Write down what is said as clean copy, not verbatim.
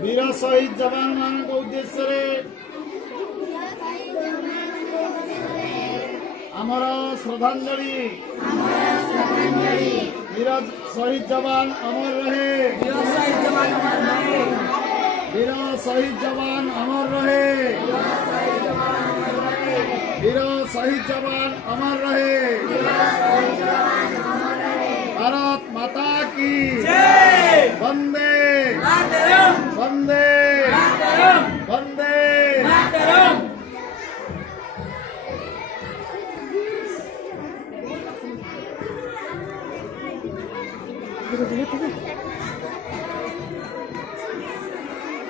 वीर शहीद जवान मान उद्देश्य आमर श्रद्धांजलि वीर शहीद जवान अमर रहे वीर शहीद जवान अमर रहे वीर शहीद जवान अमर रहे भारत माता की